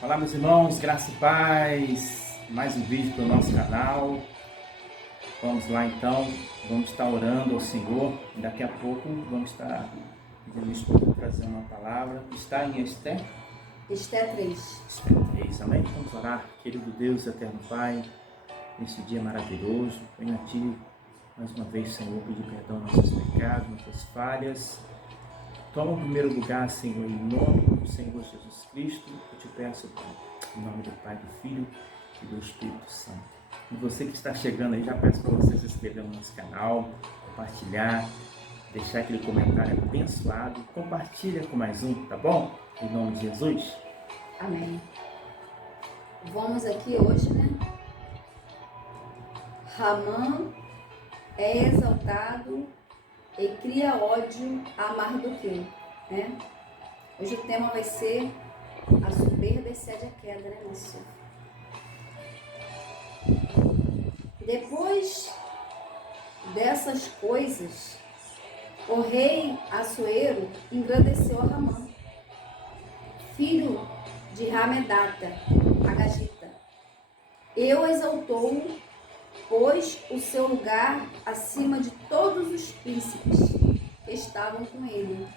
Olá, meus irmãos, graça e paz. Mais um vídeo para o nosso canal. Vamos lá então, vamos estar orando ao Senhor. Daqui a pouco vamos estar pedindo esposa trazer uma palavra. Está em Esté? Esté 3. Esté 3, amém? Vamos orar. Querido Deus, eterno Pai, nesse dia maravilhoso, venho a Ti mais uma vez, Senhor, pedir perdão aos nossos pecados, nossas falhas. Toma o primeiro lugar, Senhor, em nome do Senhor Jesus Cristo. Eu te peço, Pai, em nome do Pai, do Filho e do Espírito Santo. E você que está chegando aí, já peço para você se inscrever no nosso canal, compartilhar, deixar aquele comentário abençoado. Compartilha com mais um, tá bom? Em nome de Jesus. Amém. Vamos aqui hoje, né? Ramã é exaltado e cria ódio a Mardoqueu, né? Hoje o tema vai ser a soberba excede a queda, né, meu senhor? Depois dessas coisas, o rei Assuero engrandeceu a Ramã, filho de Ramedata, Agagita. E o exaltou, pôs o seu lugar acima de todos os príncipes que estavam com ele.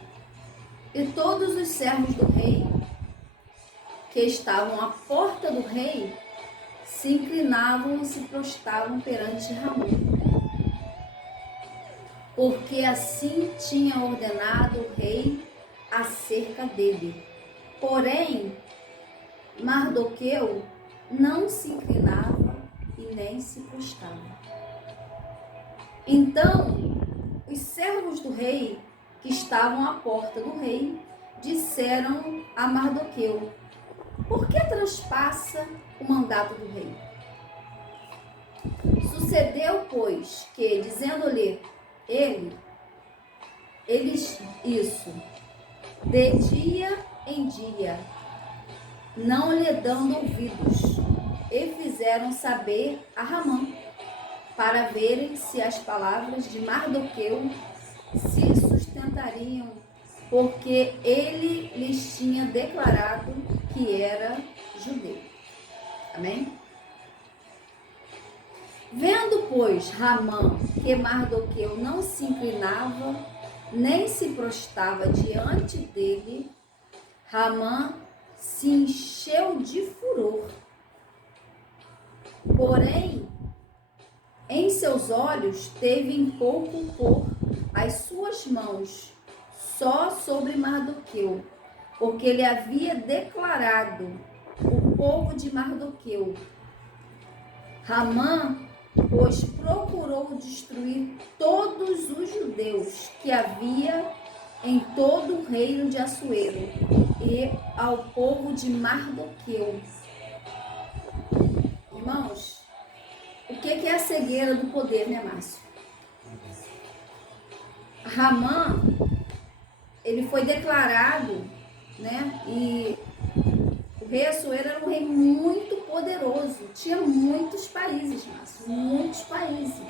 E todos os servos do rei, que estavam à porta do rei, se inclinavam e se prostravam perante Ramã, porque assim tinha ordenado o rei acerca dele. Porém, Mardoqueu não se inclinava e nem se prostrava. Então, os servos do rei, que estavam à porta do rei, disseram a Mardoqueu: por que transpassa o mandato do rei? Sucedeu, pois, que, dizendo-lhe eles isso, de dia em dia, não lhe dando ouvidos, e fizeram saber a Ramã, para verem se as palavras de Mardoqueu se sustentariam, porque ele lhes tinha declarado que era judeu. Amém? Vendo, pois, Ramã que Mardoqueu não se inclinava, nem se prostrava diante dele, Ramã se encheu de furor. Porém, em seus olhos teve em pouco pôr as suas mãos só sobre Mardoqueu, porque ele havia declarado o povo de Mardoqueu. Ramã, pois, procurou destruir todos os judeus que havia em todo o reino de Assuero e ao povo de Mardoqueu. Irmãos, o que é a cegueira do poder, né, Márcio? Ramã, ele foi declarado, né, e o rei Assuero era um rei muito poderoso, tinha muitos países, Márcio, muitos países.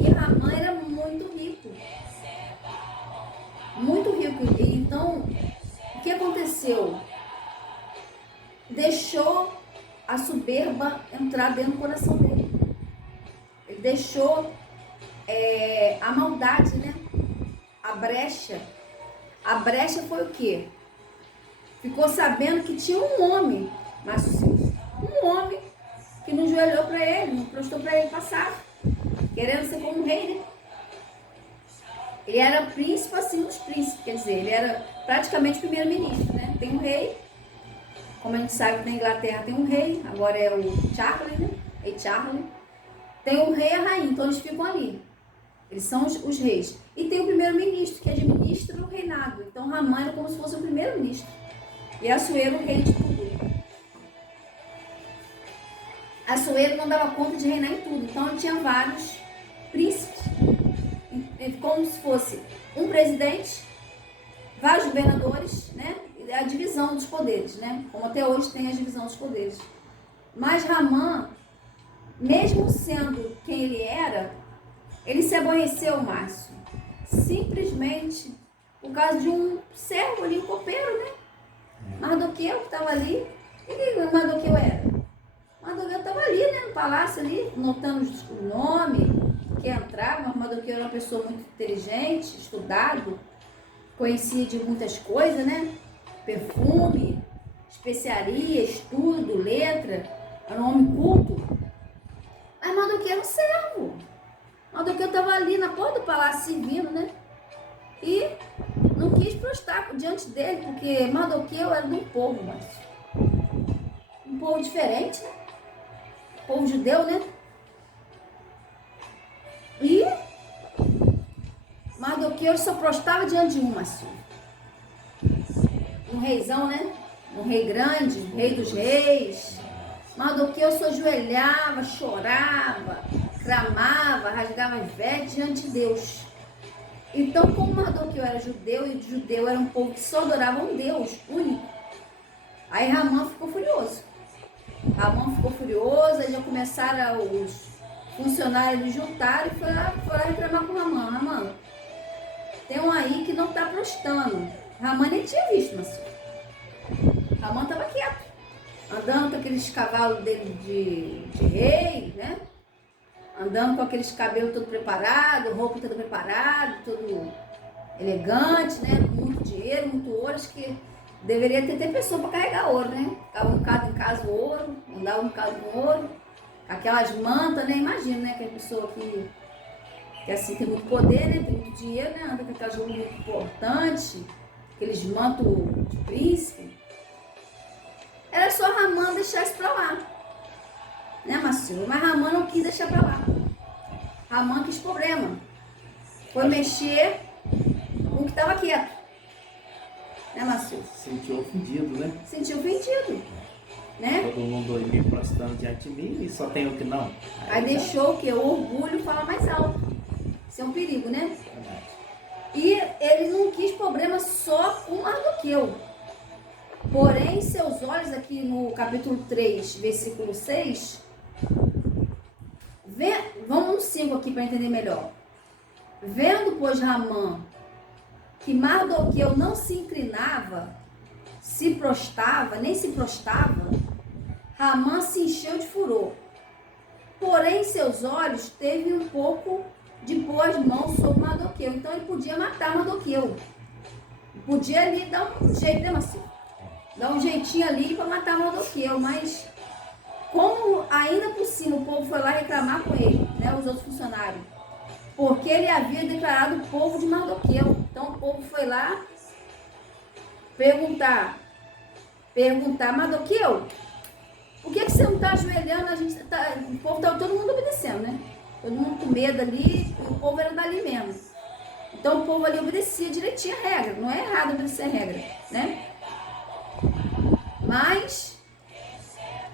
E Ramã era muito rico. Muito rico. Então, o que aconteceu? Deixou a soberba entrar dentro do coração dele. Ele deixou a maldade, né? A brecha. A brecha foi o quê? Ficou sabendo que tinha um homem, Márcio Silva, um homem que não joelhou para ele, não prostrou para ele passar, querendo ser como rei, né? Ele era príncipe acima dos príncipes, quer dizer, ele era praticamente primeiro-ministro, né? Tem um rei, como a gente sabe que na Inglaterra tem um rei, agora é o Charles, né? Rei Charles. Tem o rei e a rainha, então eles ficam ali. Eles são os reis. E tem o primeiro-ministro, que administra o reinado. Então Ramã era como se fosse o primeiro-ministro. E Assuero o rei de tudo. Assuero não dava conta de reinar em tudo. Então ele tinha vários príncipes. Como se fosse um presidente, vários governadores, né? E a divisão dos poderes, né? Como até hoje tem a divisão dos poderes. Mas Ramã, mesmo sendo quem ele era, ele se aborreceu, Márcio, simplesmente por causa de um servo ali, um copeiro, né? Mardoqueu, que estava ali, O que Mardoqueu era? Mardoqueu estava ali, né, no palácio ali, notando o nome, que entrava. Mas Mardoqueu era uma pessoa muito inteligente, estudado, conhecia de muitas coisas, né? Perfume, especiaria, estudo, letra, era um homem culto. Mas Mardoqueu era um servo. Mardoqueu estava ali na porta do palácio servindo, né? E não quis prostrar diante dele, porque Mardoqueu era de um povo, mas um povo diferente, né? Povo judeu, né? E Mardoqueu só prostrava diante de um, Márcio. Um reizão, né? Um rei grande, rei dos reis. Mardoqueu se ajoelhava, chorava, clamava, rasgava as vestes diante de Deus. Então, como Mardoqueu era judeu e o judeu era um povo que só adorava um Deus único, aí Ramã ficou furioso. Aí já começaram os funcionários juntaram e foram lá reclamar com Ramã. Ramã, tem um aí que não está prostrando. Ramã nem tinha visto, mas Ramã estava quieto, andando com aqueles cavalos dele de rei, né? Andando com aqueles cabelos todo preparado, roupa toda preparada, todo elegante, né? Com muito dinheiro, muito ouro. Acho que deveria ter pessoa para carregar ouro, né? Ficava um bocado em casa o ouro, andava um bocado com ouro, aquelas mantas, né? Imagina, né? Aquela pessoa que assim tem muito poder, né? Tem muito dinheiro, né? Anda com aquelas roupas muito importantes, aqueles mantos de príncipe. Era só Ramã deixar isso pra lá, né, Márcio? Mas Ramã não quis deixar pra lá. Ramã quis problema. Foi mexer com o que estava quieto. Né, Márcio? Sentiu ofendido, né? Sentiu ofendido, né? Todo mundo me prostrando diante de mim e só tem o que não. Aí deixou o quê? O orgulho falar mais alto. Isso é um perigo, né? E ele não quis problema só com Mardoqueu. Porém, seus olhos, aqui no capítulo 3, versículo 6, vamos no 5 aqui para entender melhor. Vendo, pois, Ramã, que Mardoqueu não se inclinava, se prostrava, nem se prostrava, Ramã se encheu de furor. Porém, seus olhos teve um pouco de pôr as mãos sobre Mardoqueu. Então, ele podia matar Mardoqueu. Podia ali dar um jeito, né, Marcelo? Dar um jeitinho ali para matar Mardoqueu. Mas, como ainda por cima o povo foi lá reclamar com ele, né, os outros funcionários, porque ele havia declarado o povo de Mardoqueu. Então, o povo foi lá perguntar, Mardoqueu, por que você não está ajoelhando? O povo estava todo mundo obedecendo, né? Todo mundo com medo ali, o povo era dali mesmo. Então o povo ali obedecia direitinho a regra. Não é errado obedecer a regra, né? Mas,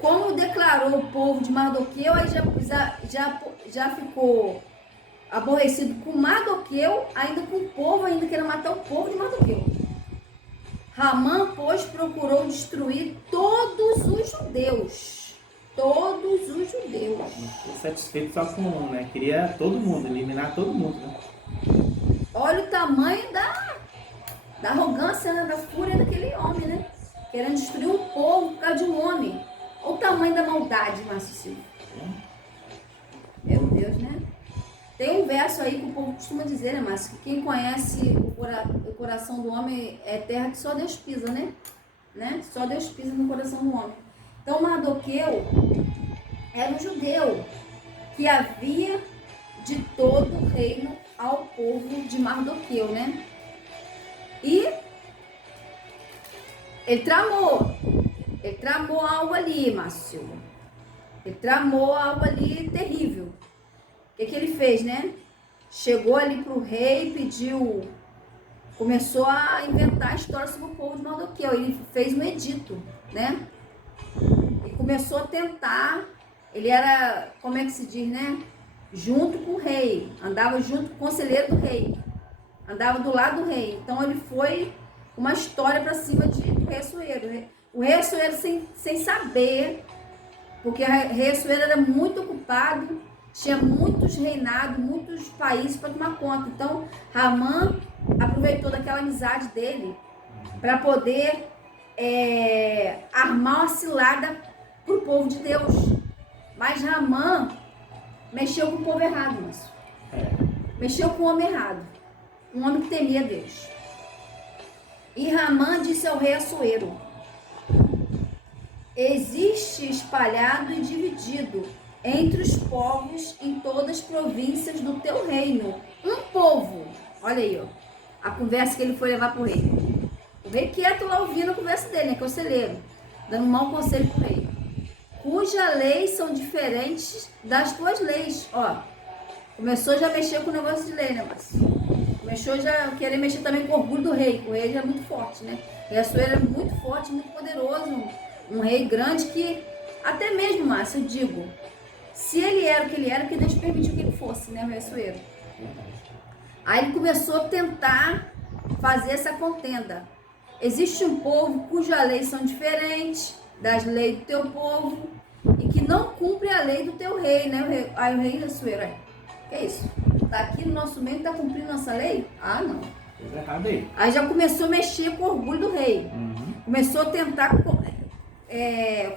como declarou o povo de Mardoqueu, aí já ficou aborrecido com Mardoqueu, ainda com o povo, ainda querendo matar o povo de Mardoqueu. Ramã, pois, procurou destruir todos os judeus. Todos os judeus. Não satisfeito só com um, né? Queria todo mundo, eliminar todo mundo, né? Olha o tamanho da arrogância, né? Da fúria daquele homem, né? Querendo destruir um povo por causa de um homem. Olha o tamanho da maldade, Márcio Silva. Meu Deus, né? Tem um verso aí que o povo costuma dizer, né, Márcio? Que quem conhece o coração do homem é terra que só Deus pisa, né? Só Deus pisa no coração do homem. Então, Mardoqueu era um judeu que havia de todo o reino ao povo de Mardoqueu, né? E ele tramou algo ali, Márcio. Ele tramou algo ali terrível. O que ele fez, né? Chegou ali pro rei, começou a inventar a história sobre o povo de Mardoqueu. Ele fez um edito, né? E começou a tentar, ele era, como é que se diz, né? Junto com o rei, andava junto com o conselheiro do rei, andava do lado do rei. Então ele foi uma história para cima do rei Assuero. O rei Assuero sem saber, porque o rei Assuero era muito ocupado, tinha muitos reinados, muitos países para tomar conta. Então Ramã aproveitou daquela amizade dele para poder armar uma cilada para o povo de Deus. Mas Ramã mexeu com o povo errado, moço. Mexeu com o homem errado. Um homem que temia Deus. E Ramã disse ao rei Assuero: existe espalhado e dividido entre os povos em todas as províncias do teu reino um povo. Olha aí, ó, a conversa que ele foi levar para o rei. O rei quieto lá ouvindo a conversa dele, né, conselheiro, dando um mau conselho para o rei. Cuja leis são diferentes das tuas leis. Ó, começou já a mexer com o negócio de lei, né, Márcio? Começou já a querer mexer também com o orgulho do rei. O rei já é muito forte, né? E Assuero é muito forte, muito poderoso. Um rei grande que, até mesmo, Márcio, eu digo, se ele era o que ele era, porque Deus permitiu que ele fosse, né, o rei Assuero. Aí ele começou a tentar fazer essa contenda. Existe um povo cujas leis são diferentes das leis do teu povo e que não cumpre a lei do teu rei, né? Aí o rei Assuero, que é isso? Tá aqui no nosso meio, tá cumprindo nossa lei? Ah, não. Coisa errada aí. Aí já começou a mexer com o orgulho do rei. Começou a tentar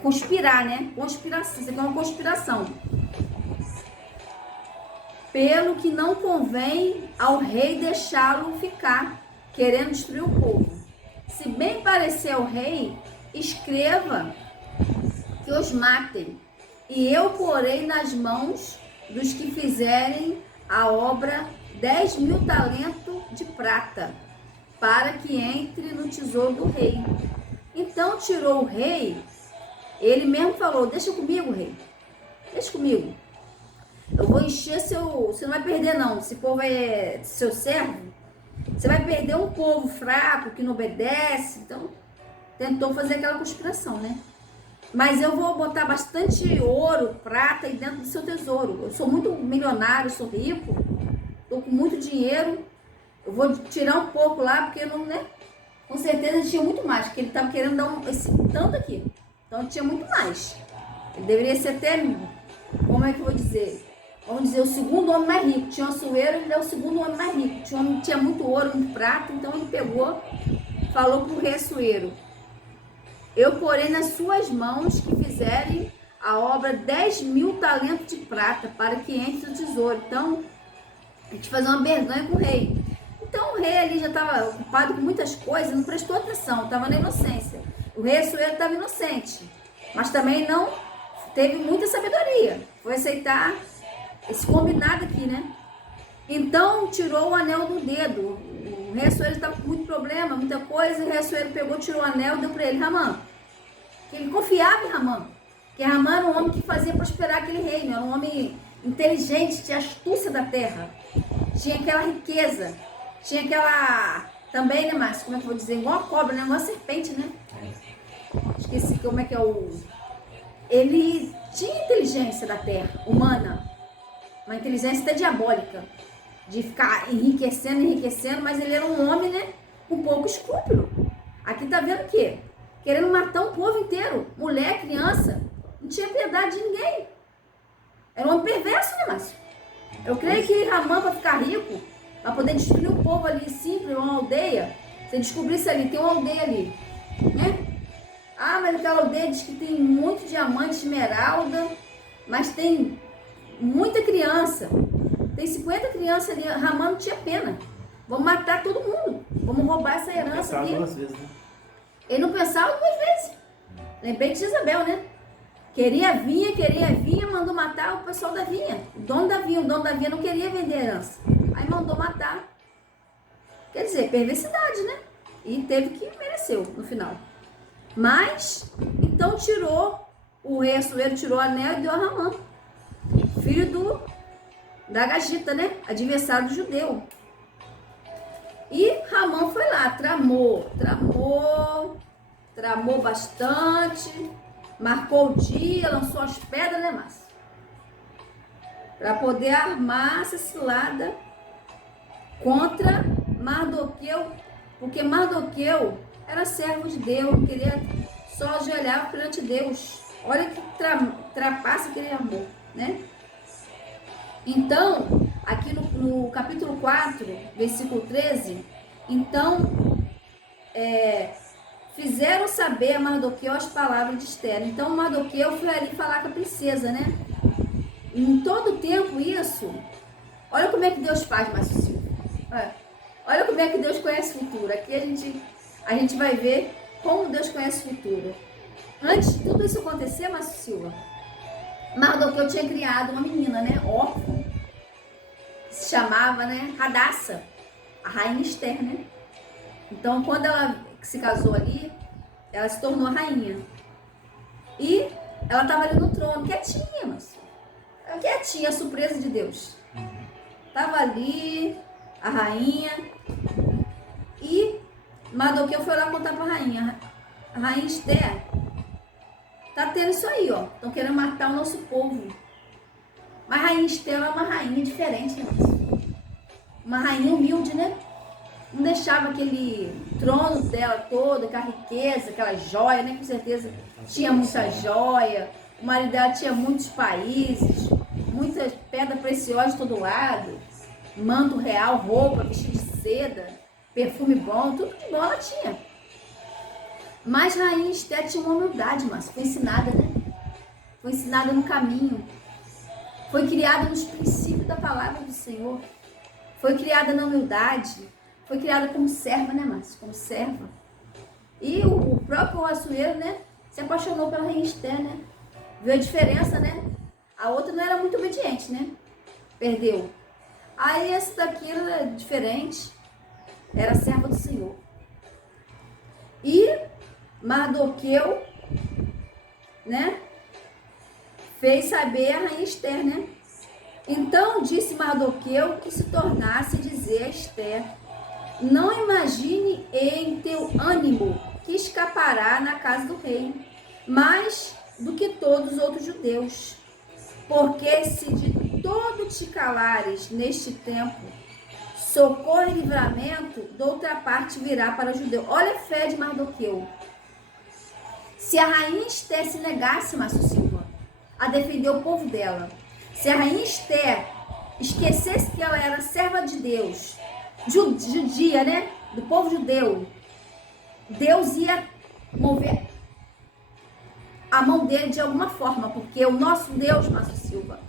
conspirar, né? Conspiração. Isso aqui é uma conspiração. Pelo que não convém ao rei deixá-lo ficar, querendo destruir o povo. Se bem parecer ao rei, escreva que os matem, e eu porei nas mãos dos que fizerem a obra 10.000 talentos de prata, para que entre no tesouro do rei. Então tirou o rei, ele mesmo falou: deixa comigo, rei, deixa comigo. Eu vou encher você não vai perder não, esse povo é seu servo, você vai perder um povo fraco, que não obedece. Então, tentou fazer aquela conspiração, né? Mas eu vou botar bastante ouro, prata aí dentro do seu tesouro. Eu sou muito milionário, sou rico, tô com muito dinheiro. Eu vou tirar um pouco lá, porque não, né? Com certeza ele tinha muito mais, porque ele estava querendo dar esse tanto aqui. Então ele tinha muito mais. Ele deveria ser até, como é que eu vou dizer? Vamos dizer, o segundo homem mais rico. Tinha o Assuero, ele é o segundo homem mais rico. Tinha muito ouro, muito prata, então ele pegou, falou para o rei Assuero: eu porei nas suas mãos que fizerem a obra 10.000 talentos de prata, para que entre no tesouro. Então, a gente fazer uma vergonha com o rei. Então o rei ali já estava ocupado com muitas coisas, não prestou atenção, estava na inocência. O rei Assuero estava inocente, mas também não teve muita sabedoria. Foi aceitar esse combinado aqui, né? Então tirou o anel do dedo. O rei Assuero estava com muito problema, muita coisa. O rei Assuero pegou, tirou o anel e deu para ele. Ramã, que ele confiava em Ramã, que Ramã era um homem que fazia prosperar aquele reino, era um homem inteligente, tinha astúcia da terra, tinha aquela riqueza, tinha aquela também, né, Márcio? Como é que eu vou dizer? Igual a cobra, né? Igual a serpente, né? Esqueci como é que é o... Ele tinha inteligência da terra, humana, uma inteligência até diabólica, de ficar enriquecendo, mas ele era um homem, né, com pouco escrúpulo. Aqui tá vendo o quê? Querendo matar um povo inteiro, mulher, criança, não tinha piedade de ninguém. Era um homem perverso, né, Márcio? Eu creio que Ramã, para ficar rico, para poder destruir um povo ali simples, uma aldeia, você descobrisse ali, tem uma aldeia ali, né? Ah, mas aquela aldeia diz que tem muito diamante, esmeralda, mas tem muita criança. Tem 50 crianças ali. Ramã não tinha pena. Vamos matar todo mundo. Vamos roubar essa herança aqui. Duas vezes, né? Ele não pensava duas vezes. Lembrei de Jezabel, né? Queria vinha, mandou matar o pessoal da vinha. O dono da vinha não queria vender a herança. Aí mandou matar. Quer dizer, perversidade, né? E teve que mereceu no final. Mas, então o rei Assuero tirou o anel e deu a Ramã, filho da Agagita, né? Adversário do judeu. E Ramã foi lá, tramou bastante, marcou o dia, lançou as pedras, né, Márcio? Para poder armar essa cilada contra Mardoqueu, porque Mardoqueu era servo de Deus, não queria só ajoelhar perante Deus. Olha que trapaça que ele armou, né? Então, aqui no capítulo 4, versículo 13, então, fizeram saber a Mardoqueu as palavras de Esther. Então Mardoqueu foi ali falar com a princesa, né? Em todo tempo isso, olha como é que Deus faz, Márcio Silva. Olha como é que Deus conhece o futuro. Aqui a gente vai ver como Deus conhece o futuro. Antes de tudo isso acontecer, Márcio Silva, Mardoqueu tinha criado uma menina, né? Órfã. Se chamava, né? Radassa, a rainha Esther, né? Então, quando ela se casou ali, ela se tornou rainha. E ela estava ali no trono, quietinha, mas quietinha, a surpresa de Deus. Estava ali, a rainha. E Mardoqueu foi lá contar para a rainha. A rainha Esther, tá tendo isso aí, ó. Estão querendo matar o nosso povo. Mas a rainha Esther é uma rainha diferente, né? Uma rainha humilde, né? Não deixava aquele trono dela todo, aquela riqueza, aquela joia, né? Com certeza tinha muita joia. O marido dela tinha muitos países, muitas pedras preciosas de todo lado, manto real, roupa, vestido de seda, perfume bom, tudo de bom ela tinha. Mas a rainha Esther tinha uma humildade, mas foi ensinada, né? Foi ensinada no caminho. Foi criada nos princípios da palavra do Senhor. Foi criada na humildade. Foi criada como serva, né, Márcio? Como serva. E o próprio Assuero, né, se apaixonou pela rainha Esther, né? Viu a diferença, né? A outra não era muito obediente, né? Perdeu. Aí essa daqui era diferente. Era serva do Senhor. E Mardoqueu, né, fez saber a rainha Esther, né? Então disse Mardoqueu que se tornasse dizer a Esther: não imagine em teu ânimo que escapará na casa do rei, mais do que todos os outros judeus. Porque se de todo te calares neste tempo, socorro e livramento, de outra parte virá para o judeu. Olha a fé de Mardoqueu. Se a rainha Esther se negasse, Márcio Silva, a defender o povo dela, se a rainha Esther esquecesse que ela era serva de Deus, judia, né? Do povo judeu, Deus ia mover a mão dele de alguma forma, porque o nosso Deus, Márcio Silva,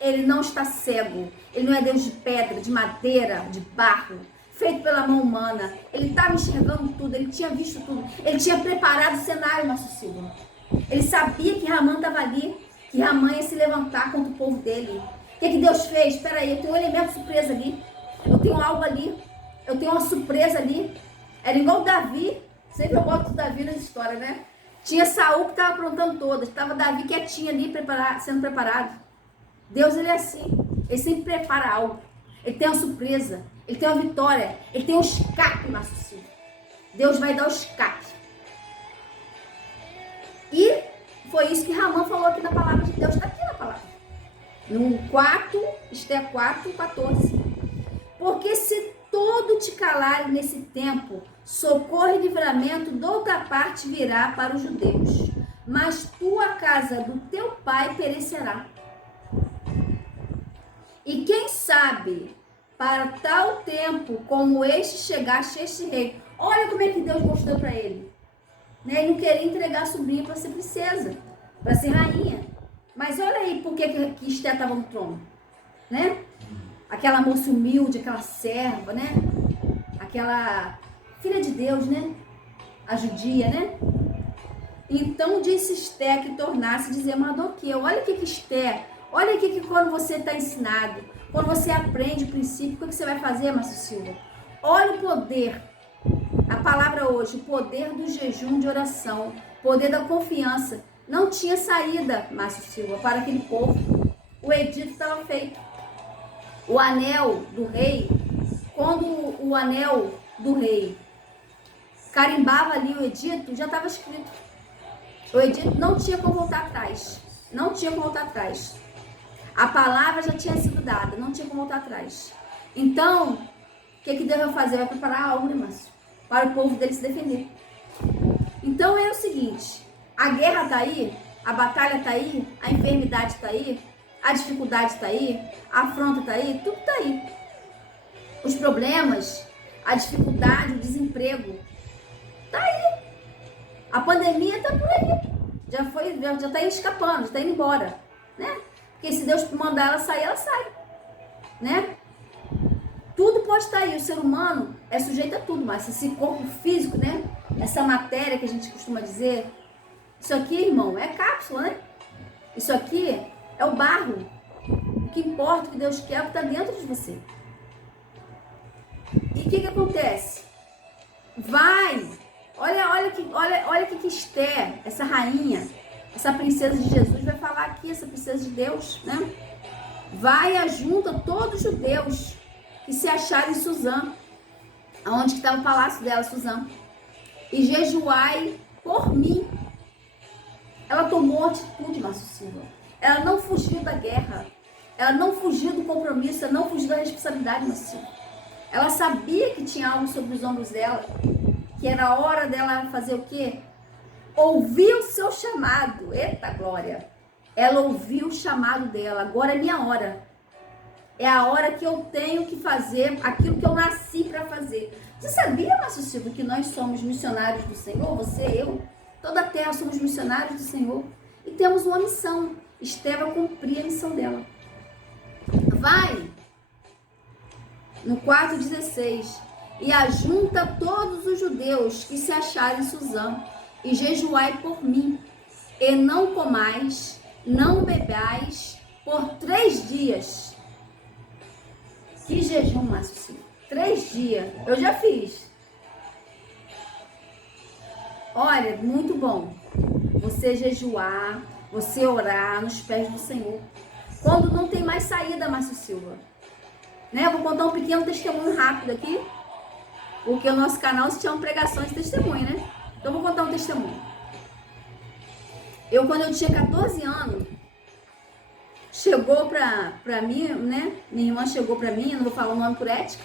ele não está cego, ele não é Deus de pedra, de madeira, de barro, feito pela mão humana. Ele estava enxergando tudo, ele tinha visto tudo, ele tinha preparado o cenário, Márcio Silva. Ele sabia que Ramã estava ali, que Ramã ia se levantar contra o povo dele. O que Deus fez? Espera aí, eu tenho um elemento surpresa ali, eu tenho algo ali, eu tenho uma surpresa ali. Era igual Davi, sempre eu boto Davi nas histórias, né? Tinha Saul que estava aprontando todas, estava Davi quietinho ali, sendo preparado. Deus, ele é assim, ele sempre prepara algo, ele tem uma surpresa, ele tem uma vitória, ele tem um escape, Márcio Silva. Deus vai dar o escape. E foi isso que Ramã falou aqui na palavra de Deus, está aqui na palavra. No 4, Esther 4, 14. Porque se todo te calar nesse tempo, socorro e livramento de outra parte virá para os judeus, mas tua casa do teu pai perecerá. E quem sabe, para tal tempo como este chegaste este rei. Olha como é que Deus mostrou para ele. Né? Ele não queria entregar a sobrinha para ser princesa, para ser rainha. Mas olha aí por que Esther estava no trono. Né? Aquela moça humilde, aquela serva, né? Aquela filha de Deus, né? A judia, né? Então disse Esther que tornasse dizer Mardoqueu. Olha o que Esther, olha aqui que quando você está ensinado, quando você aprende o princípio, o que você vai fazer, Márcio Silva? Olha o poder, a palavra hoje, o poder do jejum de oração, poder da confiança. Não tinha saída, Márcio Silva, para aquele povo. O edito estava feito. O anel do rei, quando o anel do rei carimbava ali o edito, já estava escrito. O edito não tinha como voltar atrás. Não tinha como voltar atrás. A palavra já tinha sido dada, não tinha como voltar atrás. Então, o que Deus vai fazer? Vai preparar algo, né, Márcio? Para o povo dele se defender. Então é o seguinte, a guerra está aí, a batalha está aí, a enfermidade está aí, a dificuldade está aí, a afronta está aí, tudo está aí. Os problemas, a dificuldade, o desemprego, está aí. A pandemia tá por aí. Já tá escapando, já tá indo embora, né? Porque se Deus mandar ela sai, né? Tudo pode estar aí. O ser humano é sujeito a tudo, mas esse corpo físico, né? Essa matéria que a gente costuma dizer, isso aqui, irmão, é cápsula, né? Isso aqui é o barro. O que importa, o que Deus quer, é o que está dentro de você. E o que acontece? Olha que Esther, essa rainha, essa princesa de Jesus, vai falar aqui, essa princesa de Deus, né? Vai e ajunta todos os judeus que se acharam em Suzã, onde estava o palácio dela, Suzã, e jejuai por mim. Ela tomou atitude, Márcio Silva. Ela não fugiu da guerra, ela não fugiu do compromisso, ela não fugiu da responsabilidade, Márcio Silva. Ela sabia que tinha algo sobre os ombros dela, que era a hora dela fazer o quê? Ouvir o seu chamado. Eita glória! Ela ouviu o chamado dela. Agora é minha hora. É a hora que eu tenho que fazer aquilo que eu nasci para fazer. Você sabia, Márcio Silva, que nós somos missionários do Senhor? Você, eu, toda a terra somos missionários do Senhor. E temos uma missão. Esther vai cumprir a missão dela. Vai! No 4:16. E ajunta todos os judeus que se acharem em Suzã, e jejuai por mim, e não comais, não bebais, por 3 dias. Que jejum, Márcio Silva? 3 dias. Eu já fiz. Olha, muito bom. Você jejuar, você orar nos pés do Senhor. Quando não tem mais saída, Márcio Silva. Né? Eu vou contar um pequeno testemunho rápido aqui. Porque o nosso canal se chama Pregações de Testemunho, né? Então, eu vou contar um testemunho. Quando eu tinha 14 anos, chegou pra mim, né? Minha irmã chegou pra mim, eu não vou falar o nome por ética.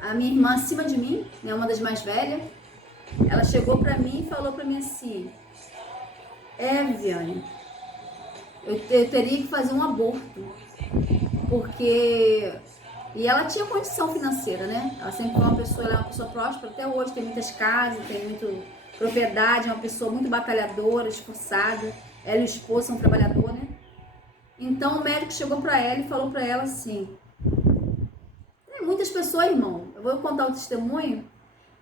A minha irmã acima de mim, né? Uma das mais velhas. Ela chegou pra mim e falou pra mim assim: Viane, eu teria que fazer um aborto. Porque... E ela tinha condição financeira, né? Ela sempre foi uma pessoa, ela é uma pessoa próspera até hoje, tem muitas casas, tem muita propriedade, é uma pessoa muito batalhadora, esforçada. Ela e o esposo são trabalhadores, né? Então o médico chegou pra ela e falou pra ela assim: muitas pessoas, irmão, eu vou contar o testemunho.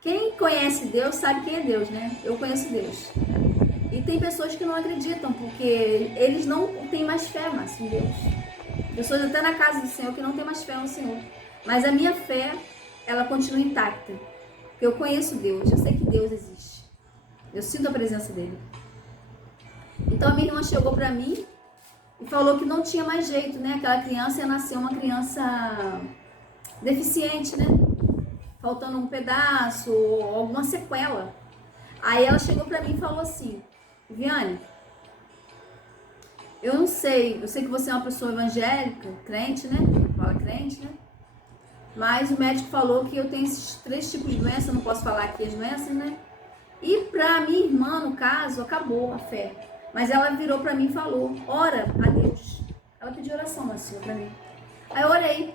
Quem conhece Deus sabe quem é Deus, né? Eu conheço Deus. E tem pessoas que não acreditam, porque eles não têm mais fé, mas em Deus. Pessoas até na casa do Senhor que não tem mais fé no Senhor. Mas a minha fé, ela continua intacta. Porque eu conheço Deus, eu sei que Deus existe. Eu sinto a presença dele. Então a minha irmã chegou pra mim e falou que não tinha mais jeito, né? Aquela criança ia nascer uma criança deficiente, né? Faltando um pedaço ou alguma sequela. Aí ela chegou pra mim e falou assim: Viane, eu não sei, eu sei que você é uma pessoa evangélica, crente, né? Fala crente, né? Mas o médico falou que eu tenho esses 3 tipos de doença, eu não posso falar aqui as doenças, né? E pra minha irmã, no caso, acabou a fé. Mas ela virou pra mim e falou: ora a Deus. Ela pediu oração, assim, pra mim. Aí eu orei.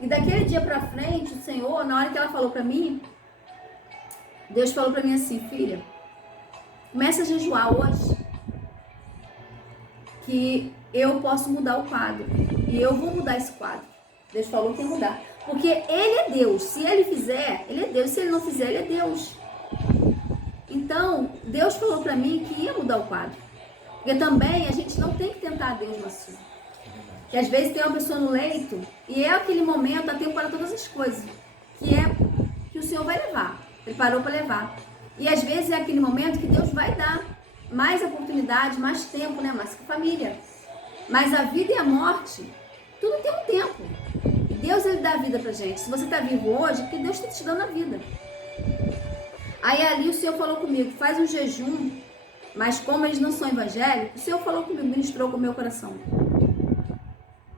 E daquele dia pra frente, o Senhor, na hora que ela falou pra mim, Deus falou pra mim assim: filha, começa a jejuar hoje, que eu posso mudar o quadro. E eu vou mudar esse quadro. Deus falou que ia mudar. Porque Ele é Deus. Se Ele fizer, Ele é Deus. Se Ele não fizer, Ele é Deus. Então, Deus falou pra mim que ia mudar o quadro. Porque também a gente não tem que tentar a Deus, Marcinho. Que às vezes tem uma pessoa no leito e é aquele momento, há tempo para todas as coisas. Que é que o Senhor vai levar. Ele parou para levar. E às vezes é aquele momento que Deus vai dar mais oportunidade, mais tempo, né? Mais que família. Mas a vida e a morte, tudo tem um tempo. Deus, Ele dá a vida pra gente. Se você tá vivo hoje, é porque Deus está te dando a vida. Aí ali o Senhor falou comigo: faz um jejum. Mas como eles não são evangélicos, o Senhor falou comigo, ministrou com o meu coração.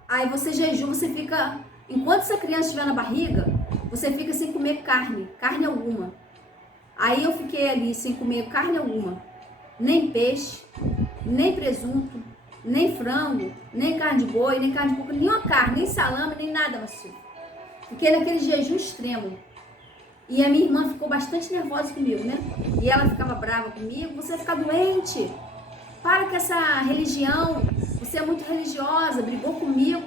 Aí você jejum, você fica... Enquanto essa criança estiver na barriga, você fica sem comer carne alguma. Aí eu fiquei ali sem comer carne alguma. Nem peixe, nem presunto, nem frango, nem carne de boi, nem carne de porco, nenhuma carne, nem salame, nem nada, Marcinho. Fiquei naquele jejum extremo. E a minha irmã ficou bastante nervosa comigo, né? E ela ficava brava comigo, você vai ficar doente, para com essa religião, você é muito religiosa, brigou comigo.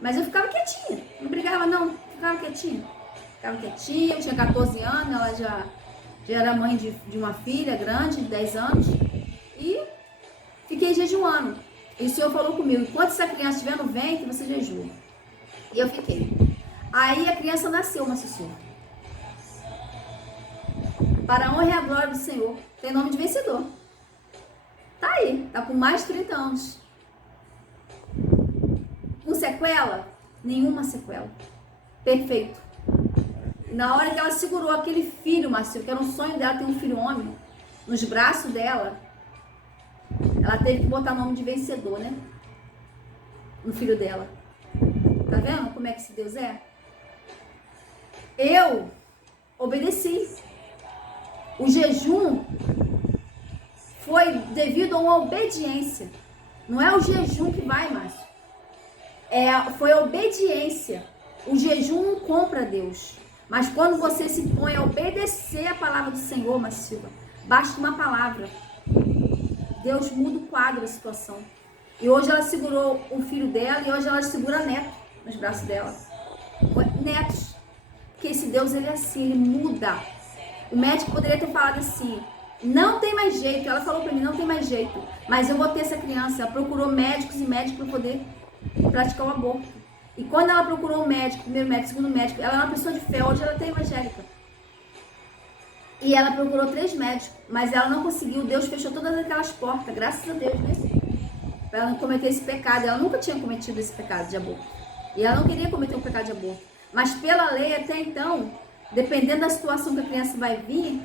Mas eu ficava quietinha, não brigava não, ficava quietinha. Ficava quietinha, eu tinha 14 anos, ela já era mãe de uma filha grande, de 10 anos. E fiquei jejuando. E o Senhor falou comigo, enquanto essa criança estiver no ventre, você jejua. E eu fiquei. Aí a criança nasceu, uma sussurra. Para a honra e a glória do Senhor. Tem nome de vencedor. Tá aí, tá com mais de 30 anos. Com sequela? Nenhuma sequela. Perfeito. Na hora que ela segurou aquele filho, Marcelo, que era um sonho dela ter um filho homem, nos braços dela, ela teve que botar o nome de vencedor, né? No filho dela. Tá vendo como é que esse Deus é? Eu obedeci. O jejum foi devido a uma obediência. Não é o jejum que vai, Márcio. Foi a obediência. O jejum não compra Deus. Mas quando você se põe a obedecer a palavra do Senhor, Márcio Silva, basta uma palavra. Deus muda o quadro da situação. E hoje ela segurou o filho dela e hoje ela segura neto nos braços dela. Netos. Porque esse Deus, ele é assim, ele muda. O médico poderia ter falado assim, não tem mais jeito. Ela falou pra mim, não tem mais jeito. Mas eu vou ter essa criança. Ela procurou médicos e médicos para poder praticar o aborto. E quando ela procurou um médico, primeiro médico, segundo médico, ela é uma pessoa de fé, hoje ela é evangélica. E ela procurou 3 médicos, mas ela não conseguiu. Deus fechou todas aquelas portas, graças a Deus, né? Para ela não cometer esse pecado. Ela nunca tinha cometido esse pecado de aborto. E ela não queria cometer um pecado de aborto. Mas pela lei, até então, dependendo da situação que a criança vai vir,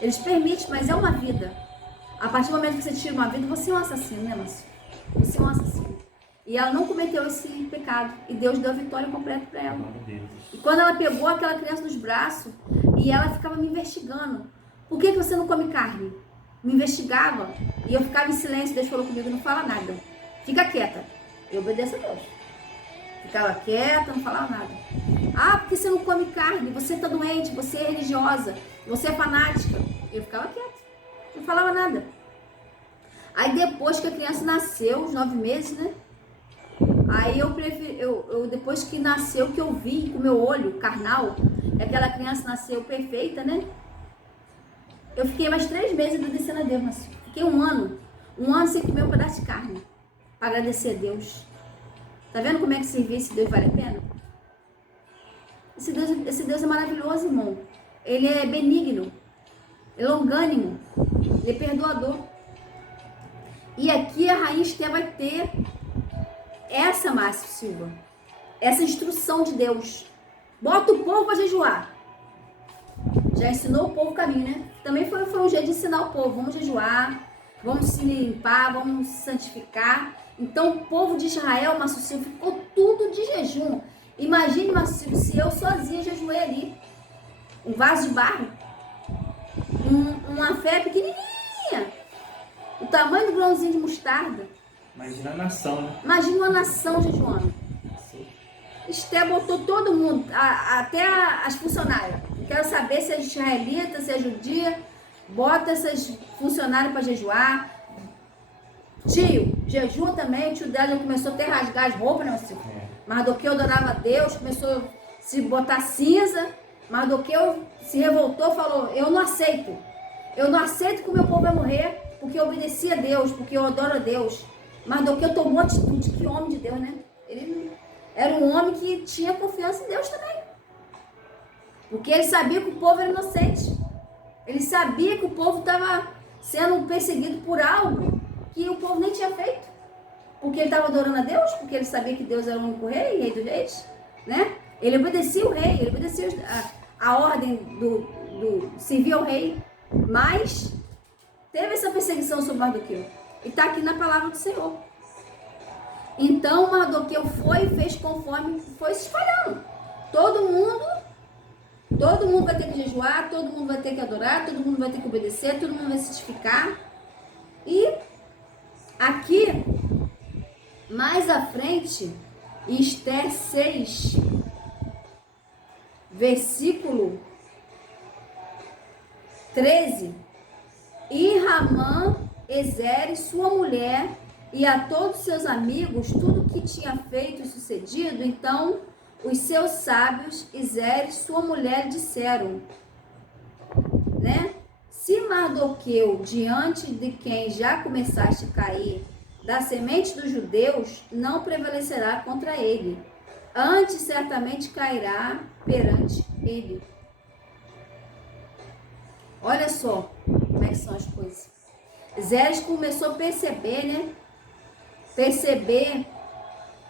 eles permitem, mas é uma vida. A partir do momento que você tira uma vida, você é um assassino, né, Márcio? Você é um assassino. E ela não cometeu esse pecado. E Deus deu a vitória completa para ela. E quando ela pegou aquela criança nos braços, e ela ficava me investigando. Por que você não come carne? Me investigava. E eu ficava em silêncio. Deus falou comigo, não fala nada. Fica quieta. Eu obedeço a Deus. Ficava quieta, não falava nada. Ah, porque você não come carne? Você está doente, você é religiosa, você é fanática. Eu ficava quieta. Não falava nada. Aí depois que a criança nasceu, os 9 meses, né? Aí depois que nasceu, que eu vi com o meu olho carnal, aquela criança nasceu perfeita, né? Eu fiquei mais 3 meses agradecendo a Deus, mas fiquei um ano sem comer um pedaço de carne, para agradecer a Deus. Tá vendo como é que servir esse Deus vale a pena? Esse Deus é maravilhoso, irmão. Ele é benigno, é longânimo, ele é perdoador. E aqui a Rainha Esther vai ter essa, Márcio Silva, essa instrução de Deus. Bota o povo para jejuar. Já ensinou o povo o caminho, né? Também foi um jeito de ensinar o povo. Vamos jejuar, vamos se limpar, vamos se santificar. Então o povo de Israel, Márcio Silva, ficou tudo de jejum. Imagine, Márcio Silva, se eu sozinha jejuei ali. Um vaso de barro. Uma fé pequenininha. O tamanho do grãozinho de mostarda. Imagina a nação, né? Imagina uma nação jejuando. Esther botou todo mundo, até as funcionárias. Eu quero saber se é israelita, se é judia. Bota essas funcionárias para jejuar. Tio, jejua também. O tio dela já começou até a rasgar as roupas, né, Mardoqueu? Mardoqueu adorava a Deus, começou a se botar cinza. Mardoqueu se revoltou, falou, eu não aceito. Eu não aceito que o meu povo vai morrer, porque eu obedeci a Deus, porque eu adoro a Deus. Mardoqueu tomou atitude, que homem de Deus, né? Ele era um homem que tinha confiança em Deus também. Porque ele sabia que o povo era inocente. Ele sabia que o povo estava sendo perseguido por algo que o povo nem tinha feito. Porque ele estava adorando a Deus, porque ele sabia que Deus era o único rei, rei dos reis, né? Ele obedecia o rei, ele obedecia a ordem do servir ao rei. Mas teve essa perseguição sobre Mardoqueu. E está aqui na palavra do Senhor. Então Mardoqueu foi e fez conforme foi se espalhando. Todo mundo vai ter que jejuar, todo mundo vai ter que adorar, todo mundo vai ter que obedecer, todo mundo vai se santificar. E aqui, mais à frente, em Esther 6, versículo 13. E Ramã, Ezeres, sua mulher, e a todos seus amigos, tudo que tinha feito e sucedido, então os seus sábios, Ezeres, sua mulher, disseram, né? Se Mardoqueu, diante de quem já começaste a cair, da semente dos judeus, não prevalecerá contra ele, antes certamente cairá perante ele. Olha só como é que são as coisas. Ezeres começou a perceber, né? Perceber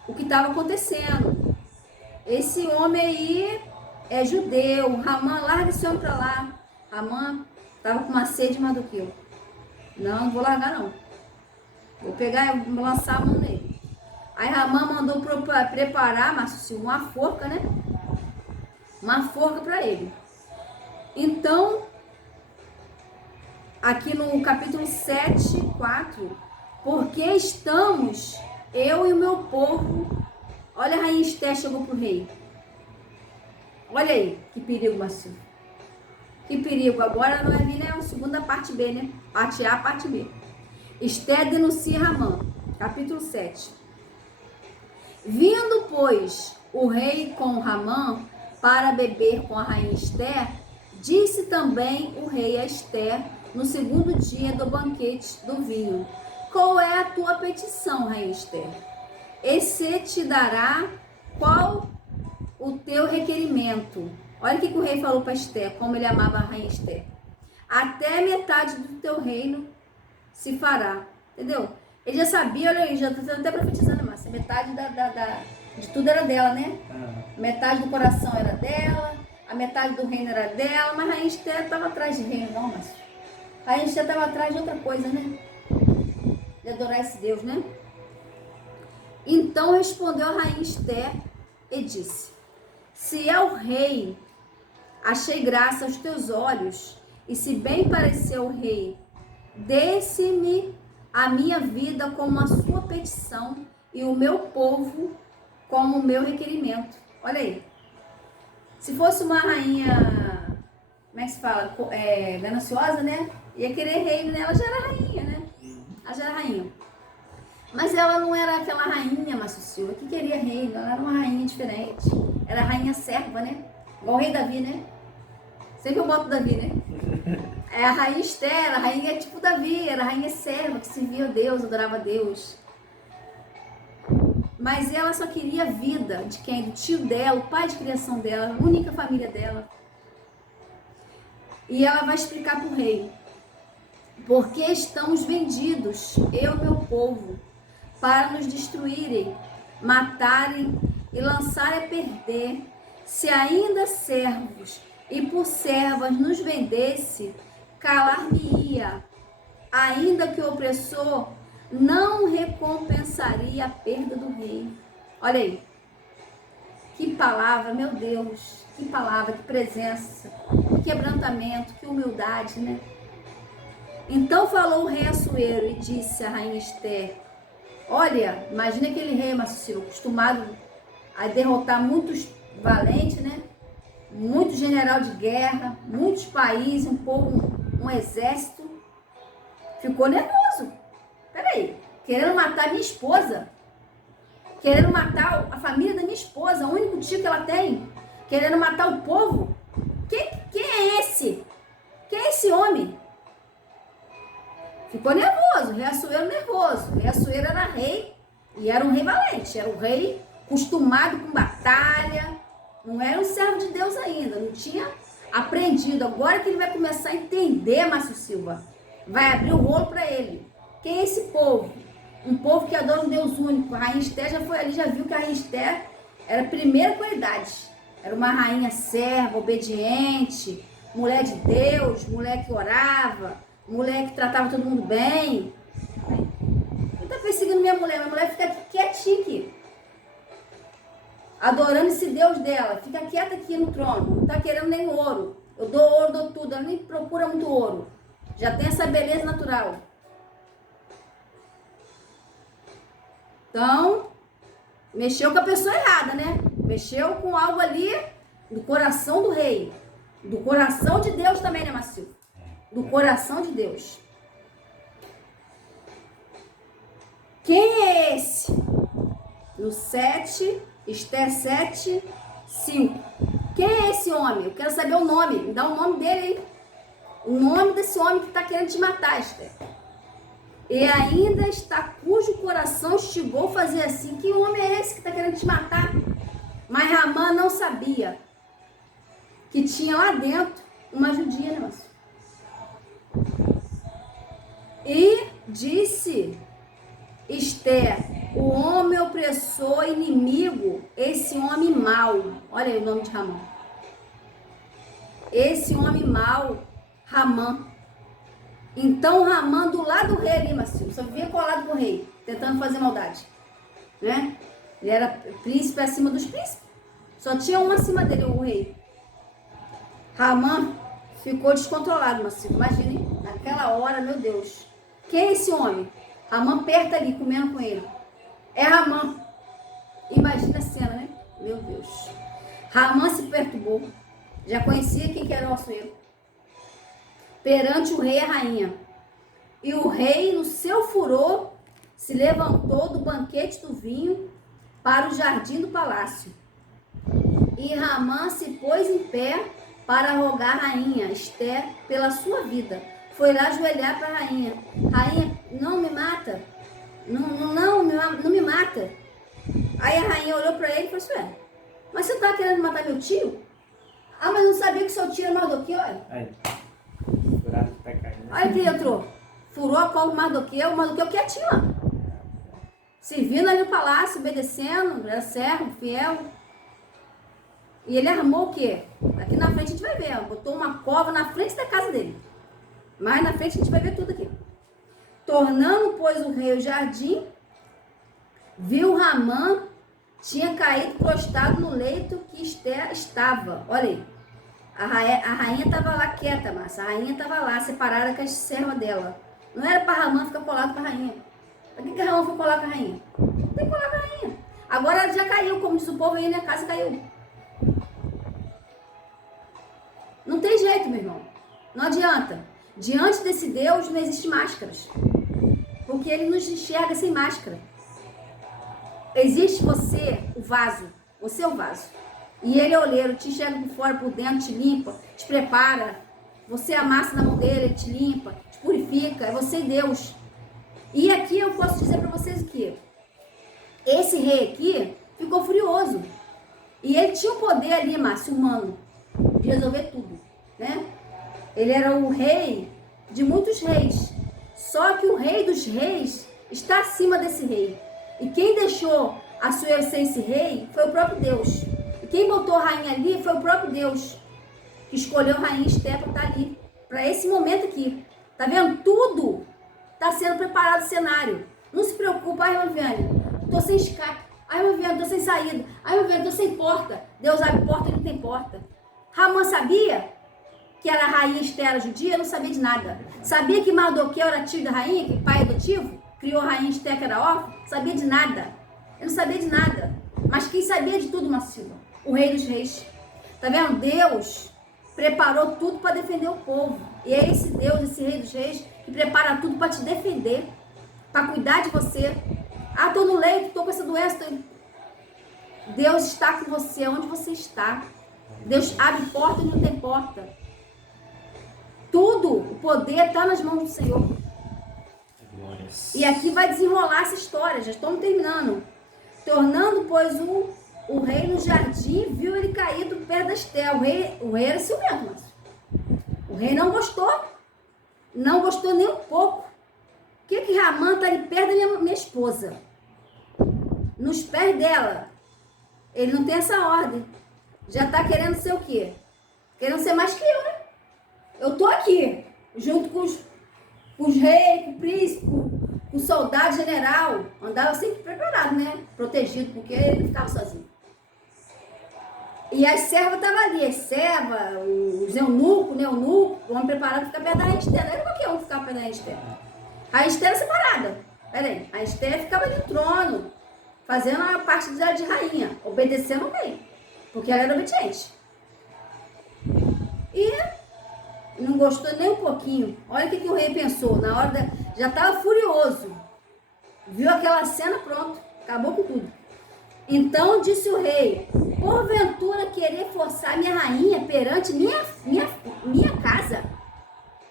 o que estava acontecendo. Esse homem aí é judeu. Ramã, larga esse homem pra lá. Ramã estava com uma sede mais do que eu. Não vou largar não. Vou pegar e lançar a mão nele. Aí Ramã mandou preparar, mas uma forca, né? Uma forca para ele. Então, aqui no capítulo 7, 4, porque estamos, eu e o meu povo, olha a rainha Esté chegou pro rei. Olha aí, que perigo, Macio. Que perigo. Agora não é vir, né? A segunda parte B, né? Parte A, parte B. Esté denuncia Ramã, capítulo 7. Vindo, pois, o rei com Ramã para beber com a rainha Esté, disse também o rei a Esté no segundo dia do banquete do vinho: qual é a tua petição, rainha Esté? E se te dará qual o teu requerimento? Olha o que o rei falou para Esté, como ele amava a rainha Esté. Até metade do teu reino se fará. Entendeu? Ele já sabia, olha aí, já está até profetizando, Márcia. Metade de tudo era dela, né? Metade do coração era dela, a metade do reino era dela, mas a rainha Esté estava atrás de reino, não, Márcia. A rainha Esté estava atrás de outra coisa, né? De adorar esse Deus, né? Então respondeu a rainha Esté e disse: se é o rei, achei graça aos teus olhos, e se bem pareceu o rei, desse-me a minha vida como a sua petição e o meu povo como o meu requerimento. Olha aí. Se fosse uma rainha, como é que se fala? Gananciosa, né? Ia querer reino, né? Ela já era rainha, né? Ela já era rainha. Mas ela não era aquela rainha, Márcio Silva, que queria reino. Ela era uma rainha diferente. Era rainha serva, né? Igual o rei Davi, né? Sempre eu boto Davi, né? É a rainha Esté, a rainha tipo Davi, era a rainha serva que servia a Deus, adorava a Deus. Mas ela só queria a vida de quem? Do tio dela, o pai de criação dela, a única família dela. E ela vai explicar para o rei: porque estamos vendidos, eu e meu povo, para nos destruírem, matarem e lançarem a perder. Se ainda servos e por servas nos vendesse, calar-me-ia, ainda que o opressor não recompensaria a perda do rei. Olha aí, que palavra, meu Deus, que palavra, que presença, que quebrantamento, que humildade, né? Então falou o rei Assuero e disse à rainha Esté: olha, imagina aquele rei, Márcio, acostumado a derrotar muitos valentes, né? Muito general de guerra, muitos países, um povo, um exército. Ficou nervoso. Peraí, querendo matar minha esposa, querendo matar a família da minha esposa, o único tio que ela tem, querendo matar o povo. Quem é esse? Quem é esse homem? Ficou nervoso, rei Assuero nervoso. Rei Assuero era rei e era um rei valente, era um rei acostumado com batalha, não era um servo de Deus ainda, não tinha aprendido. Agora que ele vai começar a entender, Márcio Silva, vai abrir o rolo para ele. Quem é esse povo? Um povo que adora um Deus único. A rainha Esté já foi ali, já viu que a rainha Esté era a primeira qualidade. Era uma rainha serva, obediente, mulher de Deus, mulher que orava, mulher que tratava todo mundo bem. Ele tá perseguindo minha mulher fica aqui quietinha aqui, adorando esse Deus dela, fica quieta aqui no trono, não tá querendo nem ouro. Eu dou ouro, dou tudo, ela nem procura muito ouro, já tem essa beleza natural. Então, mexeu com a pessoa errada, né? Mexeu com algo ali do coração do rei, do coração de Deus também, né, Márcio? do coração de Deus. Quem é esse? No 7, Esther 7, 5. Quem é esse homem? Eu quero saber o nome. Me dá o nome dele aí. O nome desse homem que está querendo te matar, Esther. E ainda está cujo coração instigou a fazer assim. Que homem é esse que está querendo te matar? Mas Ramã não sabia que tinha lá dentro uma judia, né, moço? E disse Esther, o homem opressor, inimigo, esse homem mau. Olha aí o nome de Ramã. Esse homem mau, Ramã. Então Ramã do lado do rei ali, Marcinho, só vivia colado com o rei, tentando fazer maldade, né? Ele era príncipe acima dos príncipes. Só tinha um acima dele, o rei. Ramã ficou descontrolado, Marcinho. Imagine, naquela hora, meu Deus. Quem é esse homem? Ramã perto ali, comendo com ele. É Ramã. Imagina a cena, né? Meu Deus. Ramã se perturbou. Já conhecia quem que era o Assuero. Perante o rei e a rainha. E o rei, no seu furor, se levantou do banquete do vinho para o jardim do palácio. E Ramã se pôs em pé para rogar a rainha Esther pela sua vida. Foi lá ajoelhar para a rainha. Rainha, não me mata. Não me mata. Aí a rainha olhou para ele e falou assim, mas você tá querendo matar meu tio? Ah, mas não sabia que seu tio era Mardoqueu, olha. Aí. Olha que entrou. Furou a cova do Mardoqueu. O Mardoqueu quietinho lá. Servindo ali no palácio, obedecendo, era servo, fiel. E ele armou o quê? Aqui na frente a gente vai ver, ó, botou uma cova na frente da casa dele. Mais na frente a gente vai ver tudo aqui. Tornando, pois, o rei o jardim, viu Ramã, tinha caído prostrado no leito que Esther estava. Olha aí. A rainha estava lá quieta, Márcia. A rainha estava lá, separada com as servas dela. Não era para Ramã ficar colado com a rainha. Para que Ramã foi colar com a rainha? Não tem que colar com a rainha. Agora ela já caiu, como diz o povo aí, na casa caiu. Não tem jeito, meu irmão. Não adianta. Diante desse Deus não existe máscaras. Porque ele nos enxerga sem máscara. Existe você, o vaso. Você é o vaso. E ele é o oleiro, te enxerga por fora, por dentro, te limpa, te prepara. Você amassa na mão dele, ele te limpa, te purifica. É você e Deus. E aqui eu posso dizer para vocês que esse rei aqui ficou furioso. E ele tinha o poder ali, Márcio, humano, de resolver tudo, né? Ele era o rei de muitos reis. Só que o rei dos reis está acima desse rei. E quem deixou Assuero ser esse rei foi o próprio Deus. E quem botou a rainha ali foi o próprio Deus. Que escolheu a rainha Esther para estar ali. Para esse momento aqui. Tá vendo? Tudo está sendo preparado o cenário. Não se preocupa, ai, irmã Viane, tô sem escape. Ai, irmã Viane, tô sem saída. Ai, irmã Viane, tô sem porta. Deus abre porta e não tem porta. Ramã sabia que era a rainha Esther era judia? Não sabia de nada. Sabia que Mardoqueu era tio da rainha, que pai adotivo? Criou a rainha Esther que era órfã? Sabia de nada. Ele não sabia de nada. Mas quem sabia de tudo, Marcelo? O rei dos reis. Tá vendo? Deus preparou tudo para defender o povo. E é esse Deus, esse rei dos reis, que prepara tudo para te defender, para cuidar de você. Ah, tô no leito, tô com essa doença. Deus está com você onde você está. Deus abre porta e não tem porta. Tudo, o poder está nas mãos do Senhor. Glórias. E aqui vai desenrolar essa história, já estamos terminando. Tornando, pois, o rei no jardim, viu ele caído perto da Esther. O rei era ciumento, mas o rei não gostou nem um pouco. O que Ramã está ali perto da minha esposa? Nos pés dela. Ele não tem essa ordem. Já está querendo ser o quê? Querendo ser mais que eu, né? Eu tô aqui, junto com os reis, com o príncipe, com o soldado general. Andava sempre preparado, né? Protegido, porque ele não ficava sozinho. E as servas estavam ali, as servas, os eunucos, né? O homem preparado para ficar perto da rainha Esther. Não era qualquer um que ficava perto da rainha Esther. A rainha Esther era separada. Peraí, a Esther ficava ali no trono, fazendo a parte de rainha, obedecendo o rei, porque ela era obediente. E não gostou nem um pouquinho. Olha o que o rei pensou. Na hora já estava furioso. Viu aquela cena, pronto. Acabou com tudo. Então disse o rei: porventura querer forçar minha rainha perante minha casa?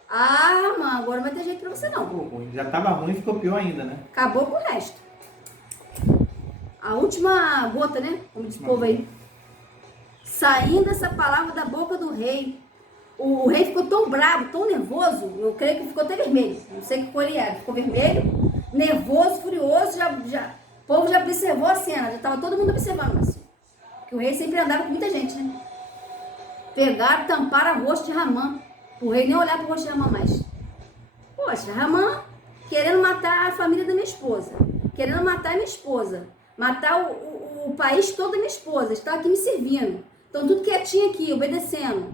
Ah, mano, agora não vai ter jeito pra você não. Já tava ruim, ficou pior ainda, né? Acabou com o resto. A última gota, né? Como diz o povo aí. Saindo essa palavra da boca do rei, o rei ficou tão bravo, tão nervoso, eu creio que ficou até vermelho. Não sei que cor ele era. Ficou vermelho, nervoso, furioso. O povo já observou a cena, já estava todo mundo observando assim. Porque o rei sempre andava com muita gente, né? Pegaram, tamparam o rosto de Ramã. O rei nem olhava para o rosto de Ramã mais. Poxa, Ramã querendo matar a família da minha esposa, querendo matar a minha esposa, matar o país todo da minha esposa, está aqui me servindo. Então tudo quietinho aqui, obedecendo.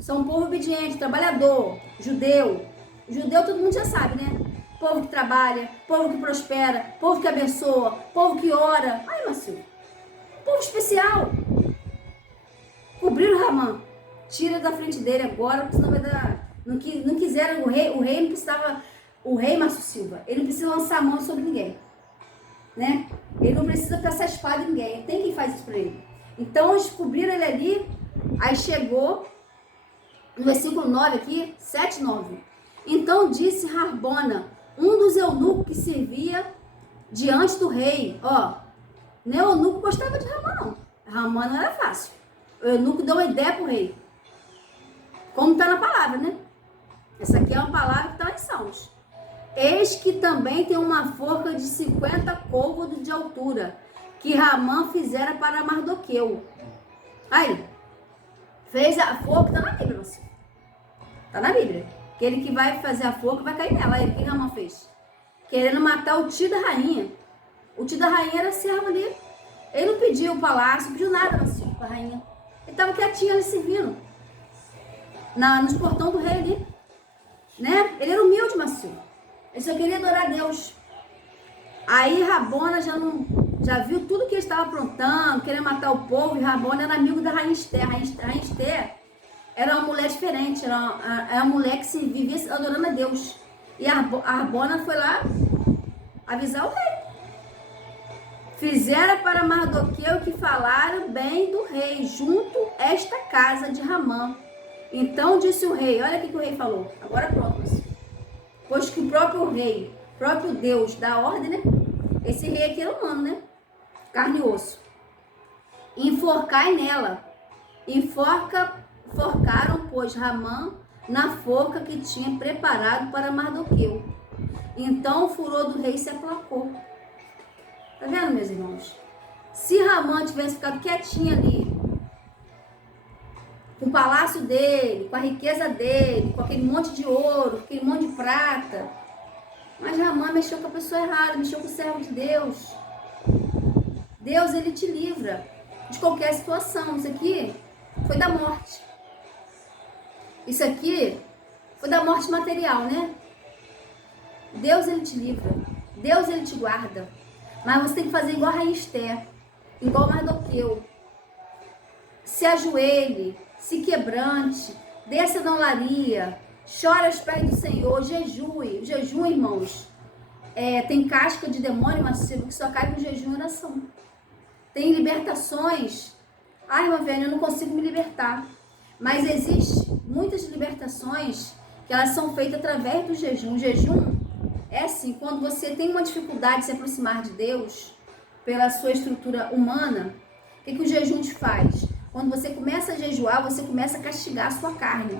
São um povo obediente, trabalhador, judeu. Judeu todo mundo já sabe, né? Povo que trabalha, povo que prospera, povo que abençoa, povo que ora. Ai, Márcio, povo especial. Cobriram Ramã. Tira da frente dele agora, porque senão vai dar... Não quiseram, o rei não precisava... O rei Márcio Silva, ele não precisa lançar a mão sobre ninguém. Né? Ele não precisa passar a espada em ninguém. Ele tem quem faz isso pra ele. Então, eles cobriram ele ali. Aí chegou... No versículo 9 aqui, 7, 9. Então disse Harbona, um dos eunucos que servia diante do rei. Ó, nem o eunuco gostava de Ramã, não. Ramã não era fácil. O eunuco deu uma ideia pro rei. Como está na palavra, né? Essa aqui é uma palavra que está em Salmos. Eis que também tem uma forca de 50 côvados de altura, que Ramã fizera para Mardoqueu. Aí, fez a forca, está na Bíblia, você. Está na Bíblia. Aquele que vai fazer a forca vai cair nela. Aí, o que Ramã fez? Querendo matar o tio da rainha. O tio da rainha era servo ali. Ele não pediu o palácio, não pediu nada para a rainha. Ele estava quietinho ali servindo. Nos portões do rei ali. Né? Ele era humilde, Macio. Ele só queria adorar a Deus. Aí Rabona já viu tudo que ele estava aprontando, querendo matar o povo, e Rabona era amigo da rainha Esther. A rainha Esther era uma mulher diferente, era uma mulher que vivia adorando a Deus. E a Rabona foi lá avisar o rei. Fizeram para Mardoqueu que falaram bem do rei, junto esta casa de Ramã. Então disse o rei, olha o que o rei falou, agora pronto, pois que o próprio rei, próprio Deus dá ordem, né? Esse rei aqui era humano, né? Carne e osso. Enforcai nela. Forcaram, pois, Ramã na forca que tinha preparado para Mardoqueu. Então o furor do rei se aplacou. Tá vendo, meus irmãos? Se Ramã tivesse ficado quietinho ali, com o palácio dele, com a riqueza dele, com aquele monte de ouro, com aquele monte de prata. Mas Ramã mexeu com a pessoa errada, mexeu com o servo de Deus. Deus, ele te livra de qualquer situação. Isso aqui foi da morte. Isso aqui foi da morte material, né? Deus, ele te livra. Deus, ele te guarda. Mas você tem que fazer igual a rainha Esther, igual Mardoqueu. Se ajoelhe, se quebrante, desça da olaria, chora aos pés do Senhor, jejue. O jejum, irmãos, tem casca de demônio massivo que só cai com jejum e oração. Tem libertações. Ai, irmã Vênia, eu não consigo me libertar. Mas existem muitas libertações que elas são feitas através do jejum. O jejum é assim, quando você tem uma dificuldade de se aproximar de Deus pela sua estrutura humana, o que o jejum te faz? Quando você começa a jejuar, você começa a castigar a sua carne.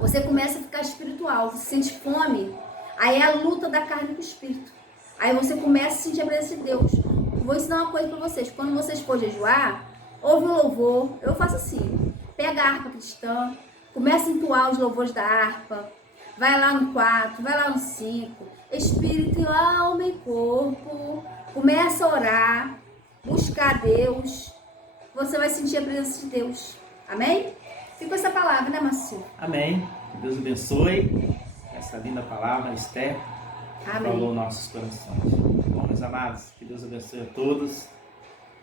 Você começa a ficar espiritual, você sente fome. Aí é a luta da carne com o espírito. Aí você começa a sentir a presença de Deus. Vou ensinar uma coisa para vocês. Quando vocês for jejuar, ouve um louvor. Eu faço assim. Pega a harpa cristã, começa a entoar os louvores da harpa. Vai lá no 4, vai lá no 5. Espírito, alma e corpo. Começa a orar, buscar Deus. Você vai sentir a presença de Deus. Amém? Fica essa palavra, né, Márcio? Amém. Que Deus abençoe essa linda palavra, Esther. Amém. Falou nossos corações. Bom, meus amados, que Deus abençoe a todos.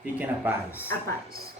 Fiquem na paz. A paz.